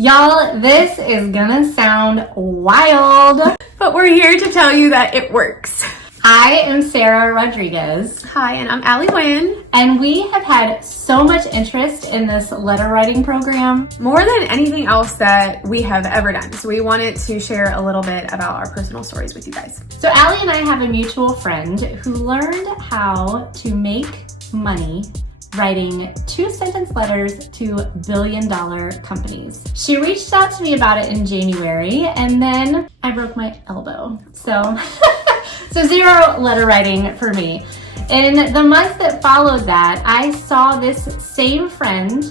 Y'all, this is gonna sound wild, but we're here to tell you that it works. I am Sarah Rodriguez. Hi, and I'm Allie Wynn. And we have had so much interest in this letter writing program. More than anything else that we have ever done. So we wanted to share a little bit about our personal stories with you guys. So Allie and I have a mutual friend who learned how to make money writing 2-sentence letters to billion-dollar companies. She reached out to me about it in January, and then I broke my elbow. So zero letter writing for me. In the month that followed that, I saw this same friend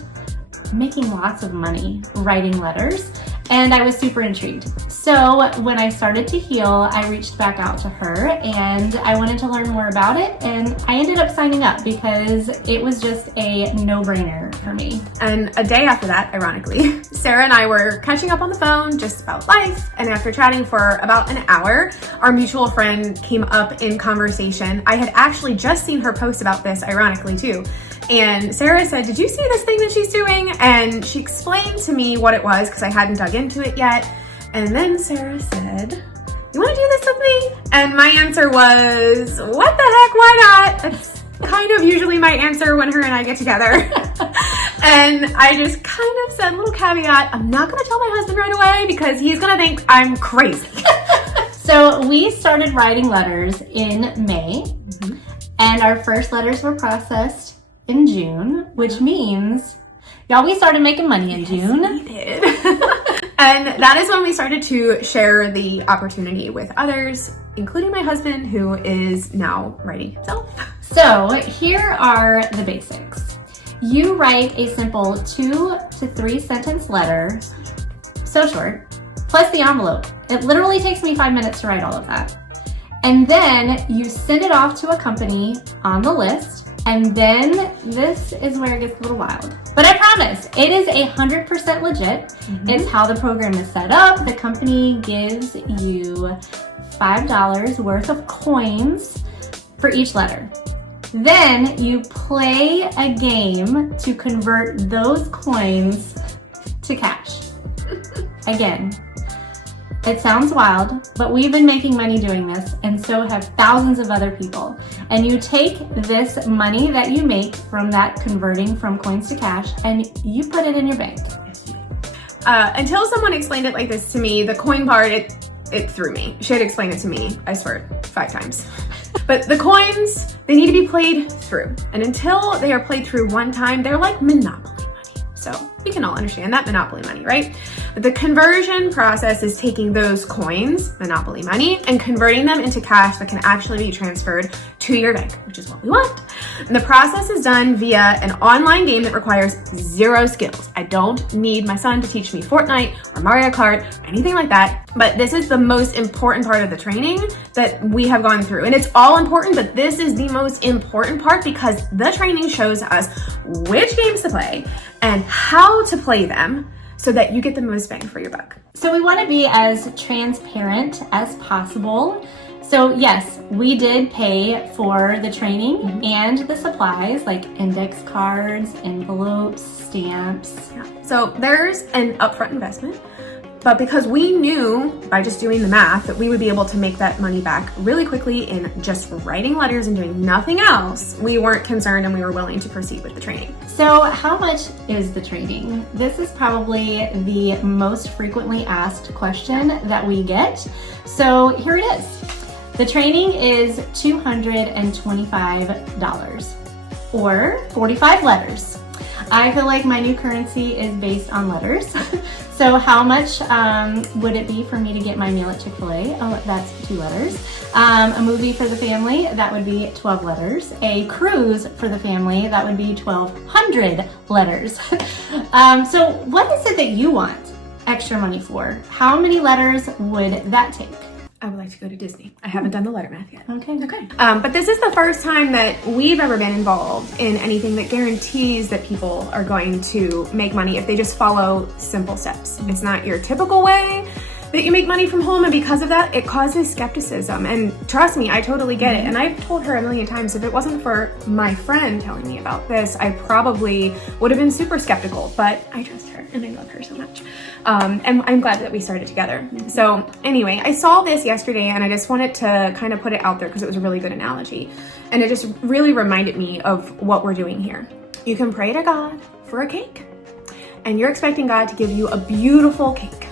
making lots of money writing letters, and I was super intrigued. So when I started to heal, I reached back out to her and I wanted to learn more about it, and I ended up signing up because it was just a no-brainer for me. And a day after that, ironically, Sarah and I were catching up on the phone just about life, and after chatting for about an hour, our mutual friend came up in conversation. I had actually just seen her post about this, ironically too. And Sarah said, "Did you see this thing that she's doing?" And she explained to me what it was because I hadn't dug into it yet. And then Sarah said, "You want to do this with me?" And my answer was, "What the heck, why not?" That's kind of usually my answer when her and I get together. And I just kind of said, little caveat, I'm not going to tell my husband right away because he's going to think I'm crazy. So we started writing letters in May, and our first letters were processed in June, which means, y'all, we started making money in June. We did. And that is when we started to share the opportunity with others, including my husband, who is now writing himself. So here are the basics. You write a simple 2 to 3 sentence letter, so short, plus the envelope. It literally takes me 5 minutes to write all of that. And then you send it off to a company on the list. And then this is where it gets a little wild. But I promise, it is 100% legit. It's how the program is set up. The company gives you $5 worth of coins for each letter. Then you play a game to convert those coins to cash. Again, it sounds wild, but we've been making money doing this, and so have thousands of other people. And you take this money that you make from that converting from coins to cash, and you put it in your bank. Until someone explained it like this to me, the coin part, it threw me. She had explained it to me, I swear, 5 times. But the coins, they need to be played through. And until they are played through one time, they're like Monopoly money. So we can all understand that, Monopoly money, right? But the conversion process is taking those coins, Monopoly money, and converting them into cash that can actually be transferred to your bank, which is what we want. And the process is done via an online game that requires 0 skills. I don't need my son to teach me Fortnite or Mario Kart or anything like that. But this is the most important part of the training that we have gone through. And it's all important, but this is the most important part because the training shows us which games to play and how to play them so that you get the most bang for your buck. So we want to be as transparent as possible. So yes, we did pay for the training and the supplies like index cards, envelopes, stamps. Yeah. So there's an upfront investment, but because we knew by just doing the math that we would be able to make that money back really quickly in just writing letters and doing nothing else, we weren't concerned and we were willing to proceed with the training. So how much is the training? This is probably the most frequently asked question that we get. So here it is. The training is $225 or 45 letters. I feel like my new currency is based on letters. So how much would it be for me to get my meal at Chick-fil-A? Oh, that's 2 letters. A movie for the family, that would be 12 letters. A cruise for the family, that would be 1,200 letters. So what is it that you want extra money for? How many letters would that take? I would like to go to Disney. I haven't done the letter math yet. Okay. But this is the first time that we've ever been involved in anything that guarantees that people are going to make money if they just follow simple steps. It's not your typical way. that you make money from home, and because of that, it causes skepticism. And trust me, I totally get it. And I've told her a million times, if it wasn't for my friend telling me about this, I probably would have been super skeptical, but I trust her and I love her so much. And I'm glad that we started together. So anyway, I saw this yesterday and I just wanted to kind of put it out there because it was a really good analogy. And it just really reminded me of what we're doing here. You can pray to God for a cake, and you're expecting God to give you a beautiful cake.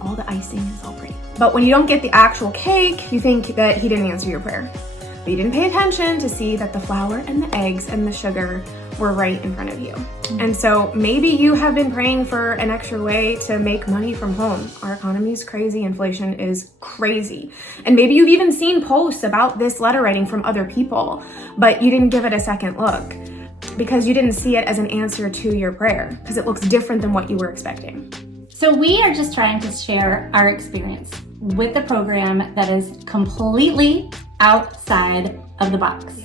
All the icing is all pretty. But when you don't get the actual cake, you think that he didn't answer your prayer. But you didn't pay attention to see that the flour and the eggs and the sugar were right in front of you. And so maybe you have been praying for an extra way to make money from home. Our economy is crazy. Inflation is crazy. And maybe you've even seen posts about this letter writing from other people, but you didn't give it a second look because you didn't see it as an answer to your prayer because it looks different than what you were expecting. So we are just trying to share our experience with the program that is completely outside of the box.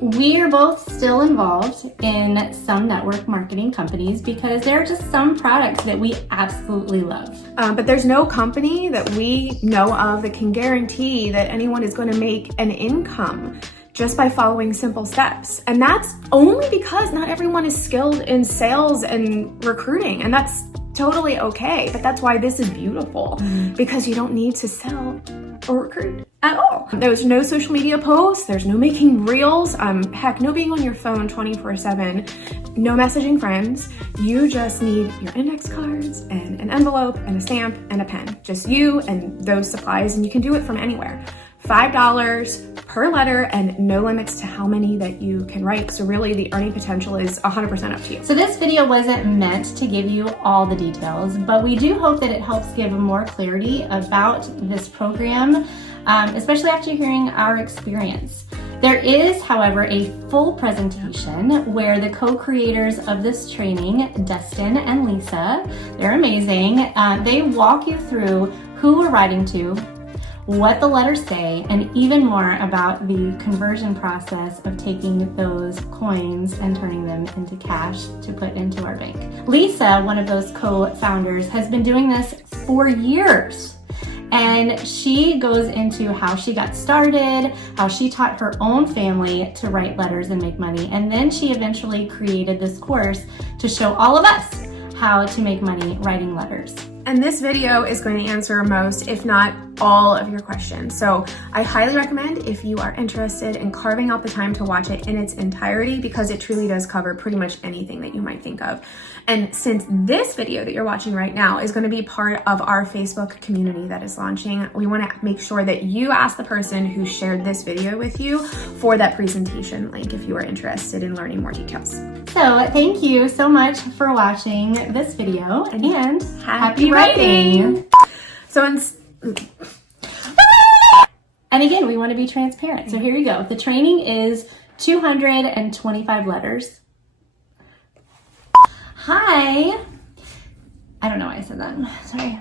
We are both still involved in some network marketing companies because there are just some products that we absolutely love. But there's no company that we know of that can guarantee that anyone is going to make an income just by following simple steps. And that's only because not everyone is skilled in sales and recruiting, and that's totally okay. But that's why this is beautiful, because you don't need to sell or recruit at all. There's no social media posts, there's no making reels, heck, no being on your phone 24/7, no messaging friends. You just need your index cards and an envelope and a stamp and a pen. Just you and those supplies, and you can do it from anywhere. $5 per letter and no limits to how many that you can write. So really the earning potential is 100% up to you. So this video wasn't meant to give you all the details, but we do hope that it helps give more clarity about this program, especially after hearing our experience. There is, however, a full presentation where the co-creators of this training, Dustin and Lisa, they're amazing. They walk you through who we're writing to, what the letters say, and even more about the conversion process of taking those coins and turning them into cash to put into our bank. Lisa, one of those co-founders, has been doing this for years. And she goes into how she got started, how she taught her own family to write letters and make money. And then she eventually created this course to show all of us how to make money writing letters. And this video is going to answer most, if not all, of your questions. So I highly recommend, if you are interested in carving out the time to watch it in its entirety, because it truly does cover pretty much anything that you might think of. And since this video that you're watching right now is going to be part of our Facebook community that is launching, we want to make sure that you ask the person who shared this video with you for that presentation link if you are interested in learning more details. So thank you so much for watching this video, and happy writing! So and again, we want to be transparent. So here you go. The training is 225 letters. Hi. I don't know why I said that. Sorry.